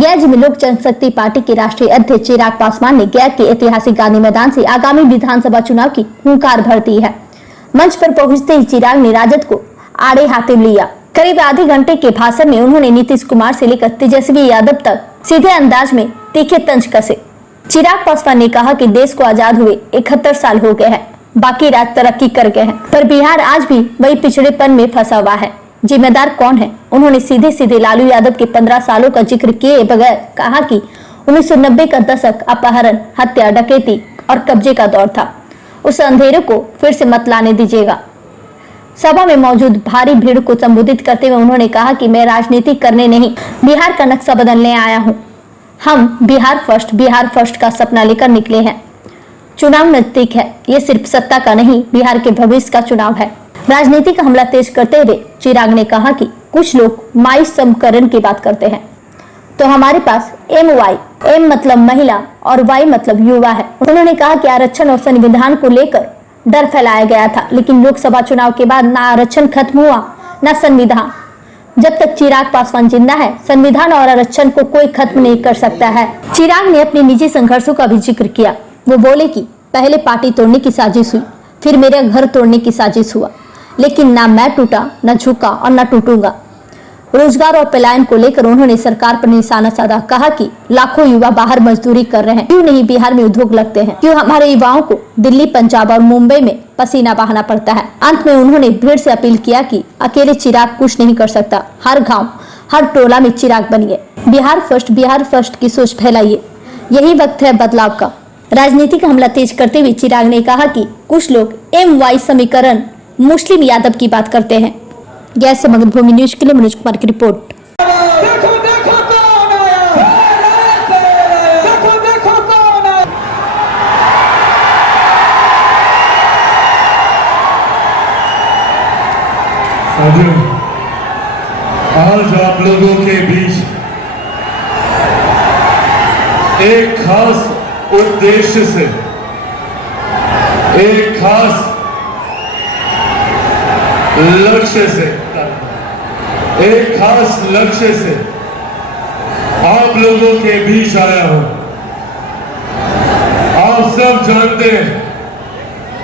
गया जिले लोक जनशक्ति पार्टी के राष्ट्रीय अध्यक्ष चिराग पासवान ने गया के ऐतिहासिक गांधी मैदान से आगामी विधानसभा चुनाव की हुंकार भर दी है। मंच पर पहुंचते ही चिराग ने राजद को आड़े हाथे लिया। करीब आधे घंटे के भाषण में उन्होंने नीतीश कुमार से लेकर तेजस्वी यादव तक सीधे अंदाज में तीखे तंज कसे। चिराग पासवान ने कहा कि देश को आजाद हुए 71 साल हो गए हैं, बाकी राज्य तरक्की कर गए हैं, पर बिहार आज भी वही पिछड़ेपन में फंसा हुआ है। जिम्मेदार कौन है? उन्होंने सीधे सीधे लालू यादव के 15 सालों का जिक्र किए बगैर कहा कि 1990 का दशक अपहरण, हत्या, डकैती और कब्जे का दौर था। उस अंधेरे को फिर से मत लाने दीजिएगा। सभा में मौजूद भारी भीड़ को संबोधित करते हुए उन्होंने कहा कि मैं राजनीति करने नहीं, बिहार का नक्शा बदलने आया हूँ। हम बिहार फर्स्ट का सपना लेकर निकले हैं। चुनाव नजदीक है, ये सिर्फ सत्ता का नहीं, बिहार के भविष्य का चुनाव है। राजनीति का हमला तेज करते हुए चिराग ने कहा कि कुछ लोग माई समकरण की बात करते हैं, तो हमारे पास MY, M मतलब महिला और Y मतलब युवा है। उन्होंने कहा कि आरक्षण और संविधान को लेकर डर फैलाया गया था, लेकिन लोकसभा चुनाव के बाद ना आरक्षण खत्म हुआ ना संविधान। जब तक चिराग पासवान जिंदा है, संविधान और आरक्षण को कोई खत्म नहीं कर सकता है। चिराग ने अपने निजी संघर्षों का भी जिक्र किया। वो बोले कि पहले पार्टी तोड़ने की साजिश हुई, फिर मेरे घर तोड़ने की साजिश हुआ, लेकिन ना मैं टूटा, न झुका और न टूटूंगा। रोजगार और पलायन को लेकर उन्होंने सरकार पर निशाना साधा। कहा कि लाखों युवा बाहर मजदूरी कर रहे हैं, क्यों नहीं बिहार में उद्योग लगते हैं? क्यों हमारे युवाओं को दिल्ली, पंजाब और मुंबई में पसीना बहाना पड़ता है? अंत में उन्होंने भीड़ से अपील किया कि अकेले चिराग कुछ नहीं कर सकता। हर गाँव, हर टोला में चिराग बनिए। बिहार फर्स्ट की सोच फैलाइए। यही वक्त है बदलाव का। राजनीतिक हमला तेज करते हुए चिराग ने कहा कि कुछ लोग MY समीकरण मुस्लिम यादव की बात करते हैं। गैर से मगधभूमि न्यूज के लिए मनोज कुमार की रिपोर्ट। देखो देखो कौन आया, देखो देखो कौन आया। साथियों, आज आप लोगों के बीच एक खास उद्देश्य से, एक खास लक्ष्य से, एक खास लक्ष्य से आप लोगों के बीच आया हूं। आप सब जानते हैं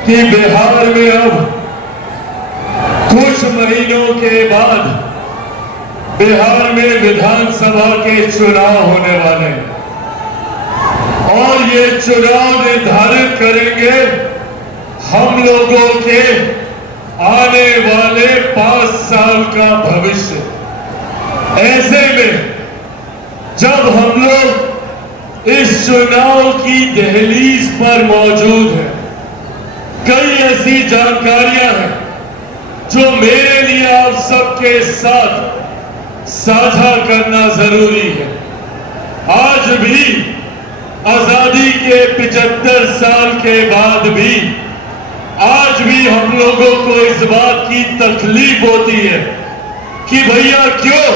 कि बिहार में अब कुछ महीनों के बाद बिहार में विधानसभा के चुनाव होने वाले हैं और ये चुनाव निर्धारित करेंगे हम लोगों के आने वाले 5 साल का भविष्य। ऐसे में जब हम लोग इस चुनाव की दहलीज पर मौजूद हैं, कई ऐसी जानकारियां हैं जो मेरे लिए आप सबके साथ साझा करना जरूरी है। आज भी आजादी के 75 साल के बाद भी आज भी हम लोगों को इस बात की तकलीफ होती है कि भैया क्यों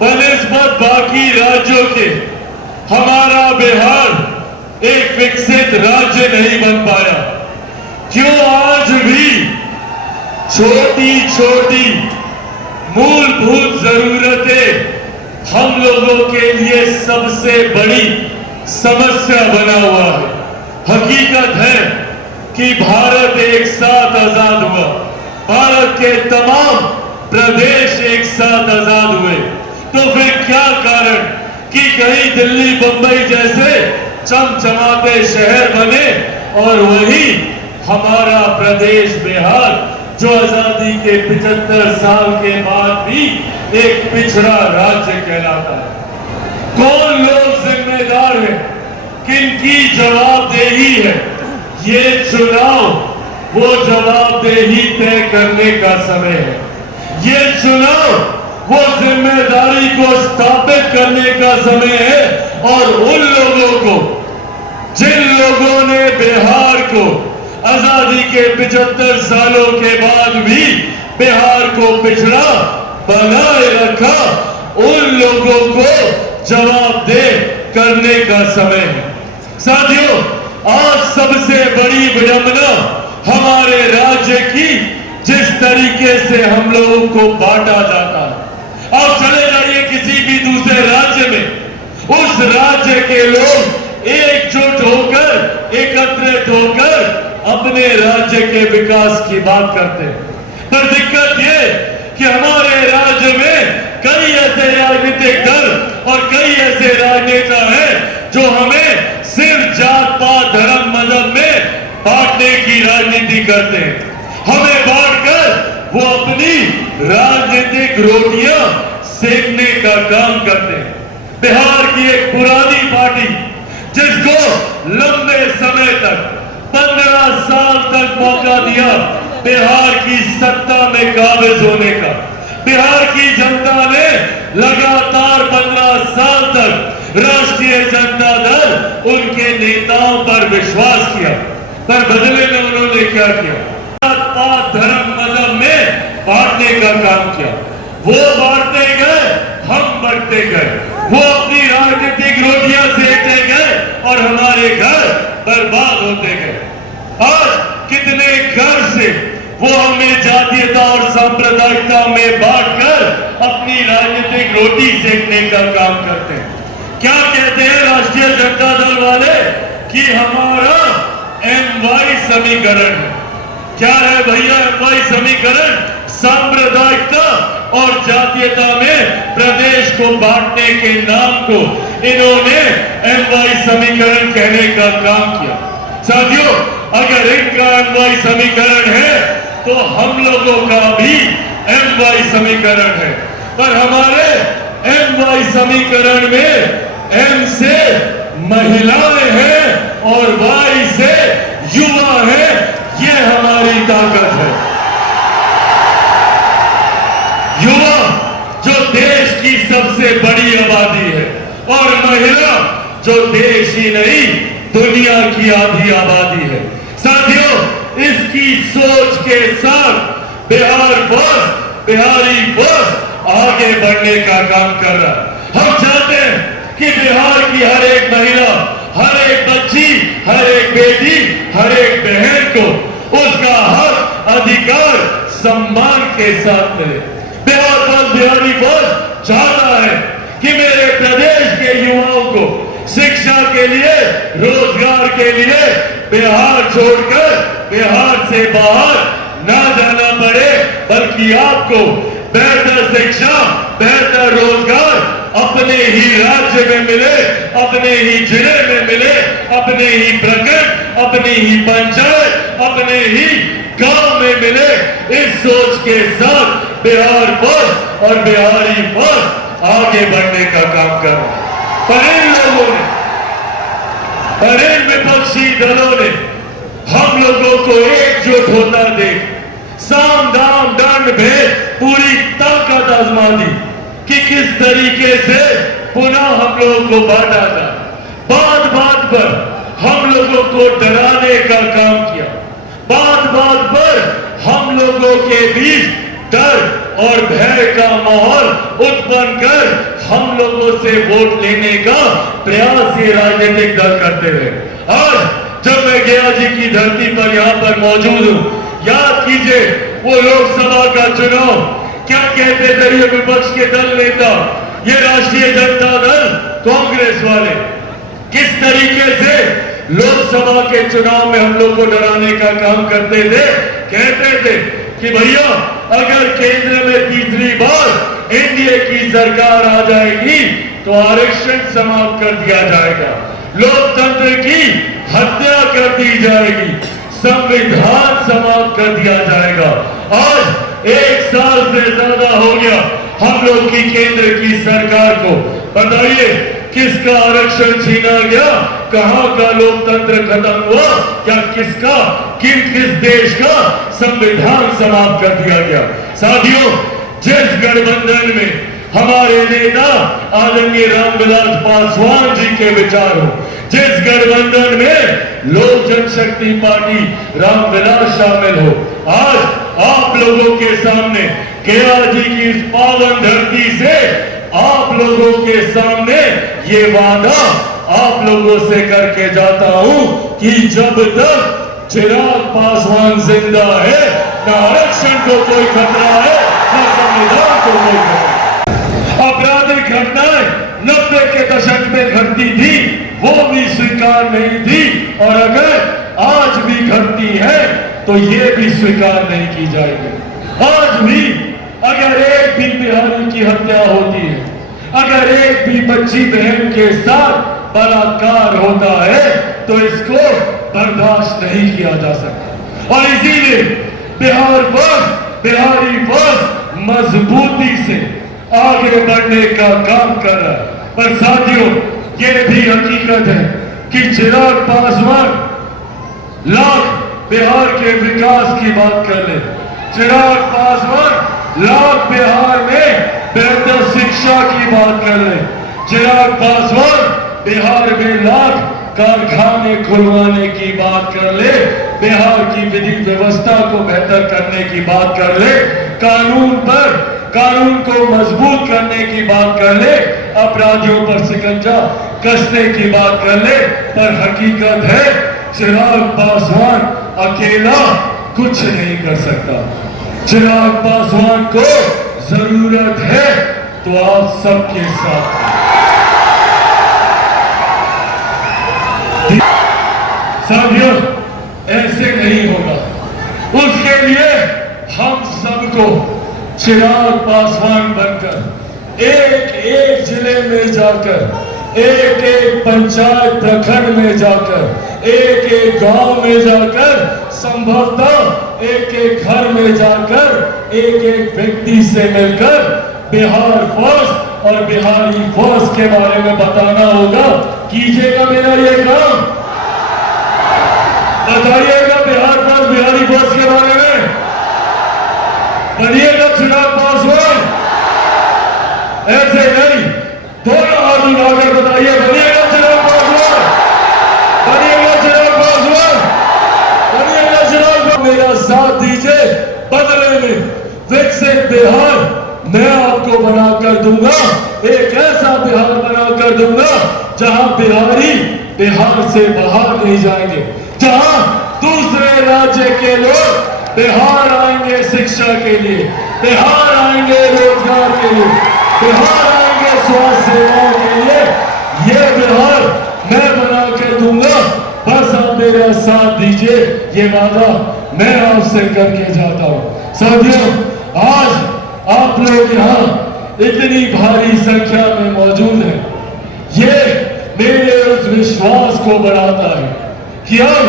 बनिस्बत बाकी राज्यों के हमारा बिहार एक विकसित राज्य नहीं बन पाया। क्यों आज भी छोटी छोटी मूलभूत जरूरतें हम लोगों के लिए सबसे बड़ी समस्या बना हुआ है। हकीकत है कि भारत एक साथ आजाद हुआ, भारत के तमाम प्रदेश एक साथ आजाद हुए, तो फिर क्या कारण कि कहीं दिल्ली, बंबई जैसे चमचमाते शहर बने और वही हमारा प्रदेश बिहार जो आजादी के 75 साल के बाद भी एक पिछड़ा राज्य कहलाता है। कौन लोग जिम्मेदार हैं, किनकी जवाबदेही है? ये चुनाव वो जवाबदेही तय करने का समय है। ये चुनाव वो जिम्मेदारी को स्थापित करने का समय है और उन लोगों को, जिन लोगों ने बिहार को आजादी के 75 सालों के बाद भी बिहार को पिछड़ा बनाए रखा, उन लोगों को जवाबदेह करने का समय है। साथियों, आज सबसे बड़ी विडंबना हमारे राज्य की जिस तरीके से हम लोगों को बांटा जाता है। आप चले जाइए किसी भी दूसरे राज्य में, राज्य के लोग एकजुट होकर, एकत्रित होकर अपने राज्य के विकास की बात करते हैं। पर दिक्कत ये कि हमारे राज्य में कई ऐसे राजनीतिक दल और कई ऐसे राजनेता हैं जो हमें सिर्फ जात पात धर्म मजहब में बांटने की राजनीति करते हैं। हमें बांटकर वो अपनी राजनीतिक रोटियां सेकने का काम करते हैं। बिहार की एक पुरानी पार्टी जिसको लंबे समय तक 15 साल तक मौका दिया बिहार की सत्ता में काबिज होने का, बिहार की जनता ने लगातार 15 साल तक राष्ट्रीय जनता दल उनके नेताओं पर विश्वास किया, पर बदले में उन्होंने क्या किया? जात धर्म मजहब में बांटने का काम किया। वो बांटते गए, हम बढ़ते गए, वो अपनी राजनीतिक रोटियां सेकते गए और हमारे घर बर्बाद होते गए। आज कितने घर से वो हमें जातीयता और सांप्रदायिकता में बांटकर अपनी राजनीतिक रोटी सेकने का काम करते हैं। क्या कहते हैं राष्ट्रीय जनता दल वाले कि हमारा MY समीकरण है। क्या है भैया MY समीकरण? सांप्रदायिकता और जातीयता में प्रदेश को बांटने के नाम को इन्होंने MY समीकरण कहने का काम किया। साथियों, अगर इनका MY समीकरण है तो हम लोगों का भी MY समीकरण है। पर हमारे MY समीकरण में M से महिलाएं हैं और Y से युवा है। ये हमारी ताकत है। युवा जो देश की सबसे बड़ी आबादी है और महिला जो देश ही नहीं दुनिया की आधी आबादी है। साथियों, इसकी सोच के साथ बिहार फर्स्ट, बिहारी फर्स्ट आगे बढ़ने का काम कर रहा है। हम चाहते हैं कि बिहार की हर एक महिला, हर एक बच्ची, हर एक बेटी, हर एक बहन को उसका हक, अधिकार, सम्मान के साथ मिले। बिहार फर्स्ट, बिहारी फर्स्ट चाहता है कि मेरे प्रदेश के युवाओं को शिक्षा के लिए, रोजगार के लिए बिहार छोड़कर बिहार से बाहर ना जाना पड़े, बल्कि आपको बेहतर शिक्षा, बेहतर रोजगार अपने ही राज्य में मिले, अपने ही जिले में मिले, अपने ही प्रखंड, अपनी ही पंचायत, अपने ही गांव में मिले। इस सोच के साथ बिहार फर्स्ट और बिहारी फर्स्ट आगे बढ़ने का काम कर रहा है। पर इन लोगों ने, पर इन विपक्षी दलों ने हम लोगों को एकजुट होता देख साम दाम दंड भेद पूरी ताकत आजमा दी कि किस तरीके से पुनः हम लोगों को बांटा जाए। बात बात पर हम लोगों को डराने का काम किया। बात बात पर हम लोगों के बीच डर और भय का माहौल उत्पन्न कर हम लोगों से वोट लेने का प्रयास ये राजनीतिक दल करते हुए। आज जब मैं गया जी की धरती पर यहाँ पर मौजूद हूँ, याद कीजिए वो लोकसभा का चुनाव, क्या कहते थे ये विपक्ष के दल नेता, ये राष्ट्रीय जनता दल, कांग्रेस वाले, किस तरीके से लोकसभा के चुनाव में हम लोग को डराने का काम करते थे। कहते थे कि भैया अगर केंद्र में तीसरी बार एनडीए की सरकार आ जाएगी तो आरक्षण समाप्त कर दिया जाएगा, लोकतंत्र की हत्या कर दी जाएगी, संविधान समाप्त कर दिया जाएगा। आज 1 साल से ज्यादा हो गया हम लोग की केंद्र की सरकार को। बताइए किसका आरक्षण छीना गया, कहां का लोकतंत्र खत्म हुआ, या किसका किस देश का संविधान समाप्त कर दिया गया। साथियों, जिस गठबंधन में हमारे नेता आदरणीय रामविलास पासवान जी के विचार हो, जिस गठबंधन में लोक जनशक्ति पार्टी रामविलास शामिल हो, आज आप लोगों के सामने गया जी की इस पावन धरती से आप लोगों के सामने ये वादा आप लोगों से करके जाता हूं कि जब तक चिराग पासवान जिंदा है, ना आरक्षण को कोई खतरा है, ना संविधान को कोई खतरा। आपराधिक घटनाएं 90 के दशक में घटती थी, वो भी स्वीकार नहीं थी, और अगर आज भी घटती है तो ये भी स्वीकार नहीं की जाएगी। आज भी अगर एक भी बिहारी की हत्या होती है, अगर एक भी बच्ची बहन के साथ बलात्कार होता है, तो इसको बर्दाश्त नहीं किया जा सकता। और इसीलिए बिहारी वर्ष मजबूती से आगे बढ़ने का काम कर रहा है। पर साथियों, ये भी हकीकत है कि चिराग पासवान लाख बिहार के विकास की बात कर ले, चिराग पासवान लाख बिहार में बेहतर शिक्षा की बात कर ले, चिराग पासवान बिहार में लाख कारखाने खुलवाने की बात कर ले, बिहार की विधि व्यवस्था को बेहतर करने की बात कर ले, कानून को मजबूत करने की बात कर ले, अपराधियों पर शिकंजा कसने की बात कर ले। पर हकीकत है चिराग पासवान अकेला कुछ नहीं कर सकता। चिराग पासवान को जरूरत है तो आप सबके साथ। साथियों, ऐसे नहीं होगा। उसके लिए हम सबको चिराग पासवान बनकर एक एक जिले में जाकर, एक एक पंचायत प्रखंड में जाकर, एक एक गांव में जाकर, संभवतः एक एक घर में जाकर, एक एक व्यक्ति से मिलकर बिहार फर्स्ट और बिहारी फर्स्ट के बारे में बताना होगा। कीजिएगा मेरा ये काम, बताइएगा बिहार फर्स्ट बिहारी फर्स्ट के बारे में, बनिएगा चिराग पासवान। ऐसे नहीं, थोड़ा हाथ उठाकर बताइए, बनिएगा चिराग पासवान, बनिएगा चिराग पासवान, बनिएगा चिराग। मेरा साथ दीजिए, बदले में विकसित बिहार मैं आपको बनाकर दूंगा, एक ऐसा बिहार बनाकर दूंगा जहां बिहारी बिहार से बाहर नहीं जाएंगे, जहां दूसरे राज्य के लोग बिहार आएंगे शिक्षा के लिए, बिहार आएंगे रोजगार के लिए, बिहार आएंगे स्वास्थ्य सेवाओं के लिए। ये बिहार मैं बना के दूंगा, बस आप मेरा साथ दीजिए, ये वादा मैं आपसे करके जाता हूं। साथियों, आज आप लोग यहाँ इतनी भारी संख्या में मौजूद हैं, ये मेरे उस विश्वास को बढ़ाता है कि अब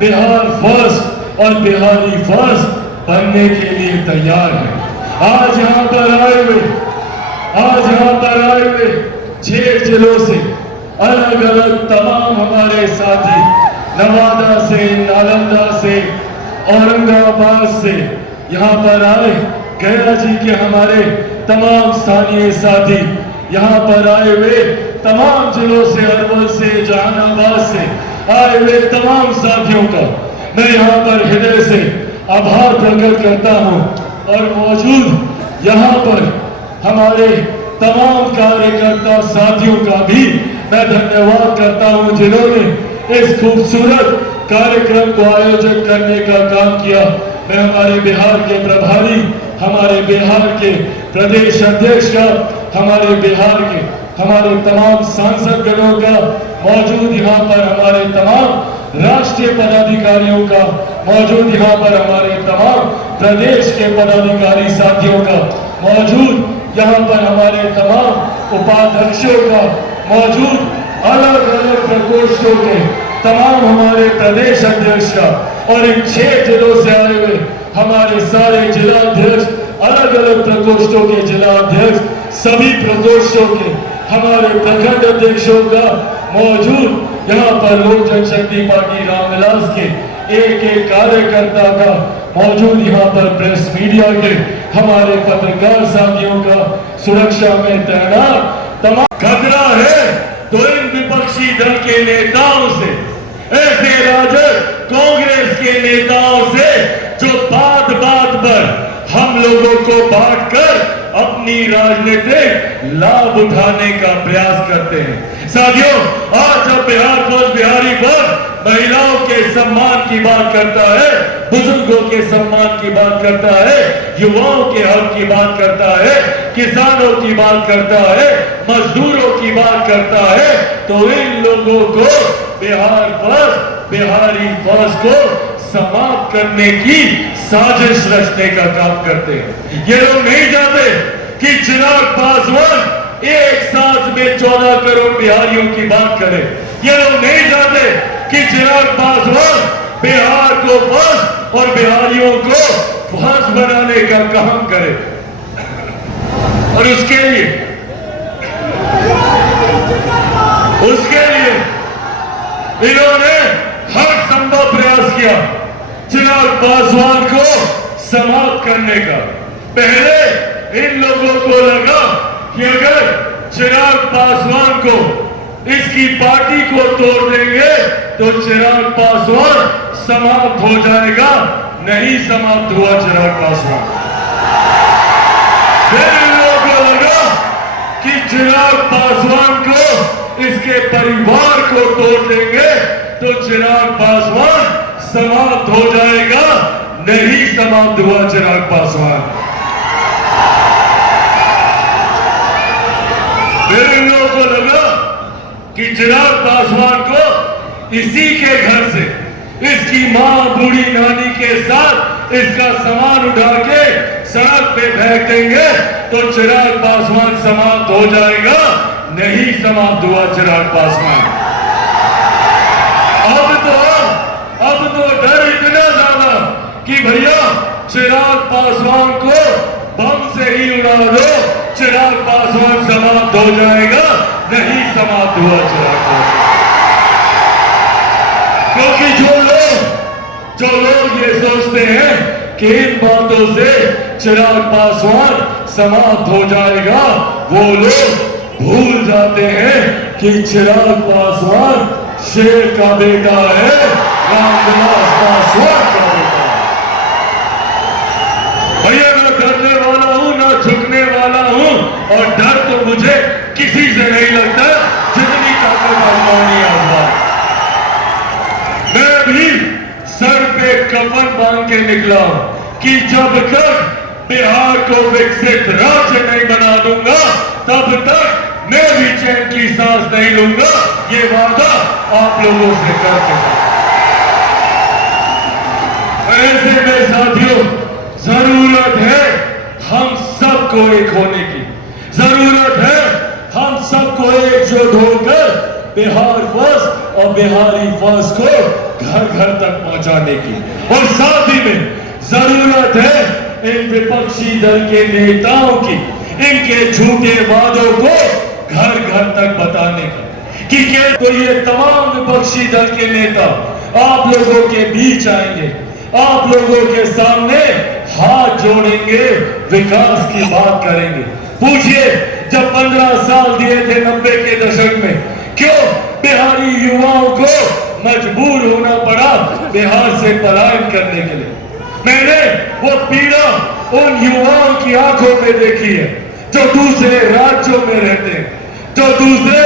बिहार फर्स्ट और बिहारी फर्स्ट बनने के लिए तैयार है। आज यहाँ पर आए हुए 6 जिलों से अलग अलग तमाम हमारे साथी, नवादा से, नालंदा से, औरंगाबाद से यहाँ पर आए, गया जी के हमारे तमाम स्थानीय साथी यहाँ पर आए हुए, तमाम जिलों से, अरवल से, जहानाबाद से आए हुए तमाम साथियों का मैं यहाँ पर हृदय से आभार प्रकट करता हूँ। और मौजूद यहाँ पर हमारे तमाम कार्यकर्ता साथियों का भी मैं धन्यवाद करता हूँ, जिन्होंने इस खूबसूरत कार्यक्रम को आयोजित करने का काम किया। मैं हमारे बिहार के प्रभारी, हमारे बिहार के प्रदेश अध्यक्ष का, हमारे बिहार के हमारे तमाम सांसद गणों का, मौजूद यहाँ पर हमारे तमाम राष्ट्रीय पदाधिकारियों का, मौजूद यहाँ पर हमारे तमाम प्रदेश के पदाधिकारी साथियों का, मौजूद यहाँ पर हमारे तमाम उपाध्यक्षों का, मौजूद अलग अलग प्रकोष्ठों के तमाम हमारे प्रदेश अध्यक्ष का, और इन 6 जिलों से आए हुए हमारे सारे जिलाध्यक्ष, अलग अलग प्रकोष्ठों के जिलाध्यक्ष, सभी प्रकोष्ठों के हमारे प्रखंड अध्यक्षों का, मौजूद यहाँ पर लोक जनशक्ति पार्टी रामविलास के एक एक कार्यकर्ता का, मौजूद यहाँ पर प्रेस मीडिया के हमारे पत्रकार साथियों का, सुरक्षा में तैनात तमाम। खतरा है तो इन विपक्षी दल के नेताओं से, ऐसे राजद कांग्रेस के नेताओं से, जो बात बात पर हम लोगों को बांटकर अपनी राजनीतिक लाभ उठाने का प्रयास करते हैं। साथियों, आज जब बिहार फर्स्ट बिहारी फर्स्ट महिलाओं के सम्मान की बात करता है, बुजुर्गों के सम्मान की बात करता है, युवाओं के हक की बात करता है, किसानों की बात करता है, मजदूरों की बात करता है, तो इन लोगों को बिहार फर्स्ट, बिहारी फर्स्ट को समाप्त करने की साजिश रचने का काम करते हैं। ये लोग नहीं चाहते कि चिराग पासवान एक सांस में 14 करोड़ बिहारियों की बात करे। ये लोग नहीं चाहते कि चिराग पासवान बिहार को फर्स्ट और बिहारियों को फर्स्ट बनाने का काम करे। और उसके लिए इन्होंने हर संभव प्रयास किया चिराग पासवान को समाप्त करने का। पहले इन लोगों को लगा कि अगर चिराग पासवान को, इसकी पार्टी को तोड़ देंगे तो चिराग पासवान समाप्त हो जाएगा। नहीं समाप्त हुआ चिराग पासवान। फिर इन लोगों को लगा कि चिराग पासवान को, इसके परिवार को तोड़ देंगे तो चिराग पासवान समाप्त हो जाएगा। नहीं समाप्त हुआ चिराग पासवान। फिर इन लोगों को लगा कि चिराग पासवान को इसी के घर से, इसकी मां बूढ़ी नानी के साथ इसका सामान उठा के सड़क पे फेंक देंगे तो चिराग पासवान समाप्त हो जाएगा। नहीं समाप्त हुआ चिराग पासवान। अब तो डर इतना ज्यादा कि भैया चिराग पासवान को बम से ही उड़ा दो, चिराग पासवान समाप्त हो जाएगा। नहीं समाप्त हुआ चिराग पासवान। क्योंकि जो लोग ये सोचते हैं कि इन बातों से चिराग पासवान समाप्त हो जाएगा, वो लोग भूल जाते हैं कि चिराग पासवान शेर का बेटा है, रामविलास पासवान का बेटा है। भैया ना डरने वाला हूं, ना झुकने वाला हूं, और डर तो मुझे किसी से नहीं लगता जितनी ताकत आसमानी आसमान। मैं भी सर पे कफन बांध के निकला कि जब तक बिहार को विकसित राज्य नहीं बना दूंगा तब तक मैं भी चैन की सांस नहीं लूंगा। ये वादा आप लोगों से करके। ऐसे में साथियों, जरूरत है हम सबको एक होने की, जरूरत है हम सबको एकजुट होकर बिहार फर्स्ट और बिहारी फर्स्ट को घर घर तक पहुंचाने की। और साथ ही में जरूरत है इन विपक्षी दल के नेताओं की, इनके झूठे वादों को घर घर तक बताने का कि तो ये तमाम विपक्षी दल के नेता आप लोगों के बीच आएंगे, आप लोगों के सामने हाथ जोड़ेंगे, विकास की बात करेंगे। पूछिए, जब 15 साल दिए थे 90 के दशक में, क्यों बिहारी युवाओं को मजबूर होना पड़ा बिहार से पलायन करने के लिए? मैंने वो पीड़ा उन युवाओं की आंखों में देखी है जो दूसरे राज्यों में रहते हैं, जो दूसरे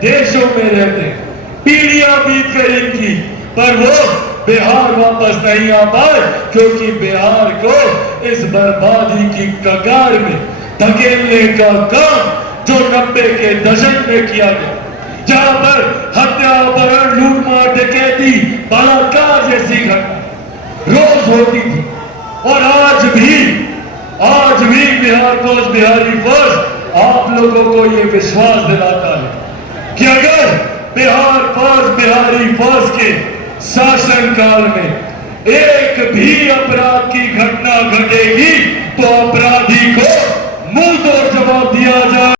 देशों में रहते हैं। पीढ़ियां बीत गई इनकी, पर वो बिहार वापस नहीं आ पाए क्योंकि बिहार को इस बर्बादी की कगार में धकेलने का काम जो 90 के दशक में किया गया, जहां पर हत्या, अपहरण, लूटमार, डकैती, बलात्कार जैसी घटना रोज होती थी। और आज भी बिहार फर्स्ट, बिहारी फर्स्ट आप लोगों को ये विश्वास दिलाता है कि अगर बिहार फर्स्ट, बिहारी फर्स्ट के शासन काल में एक भी अपराध की घटना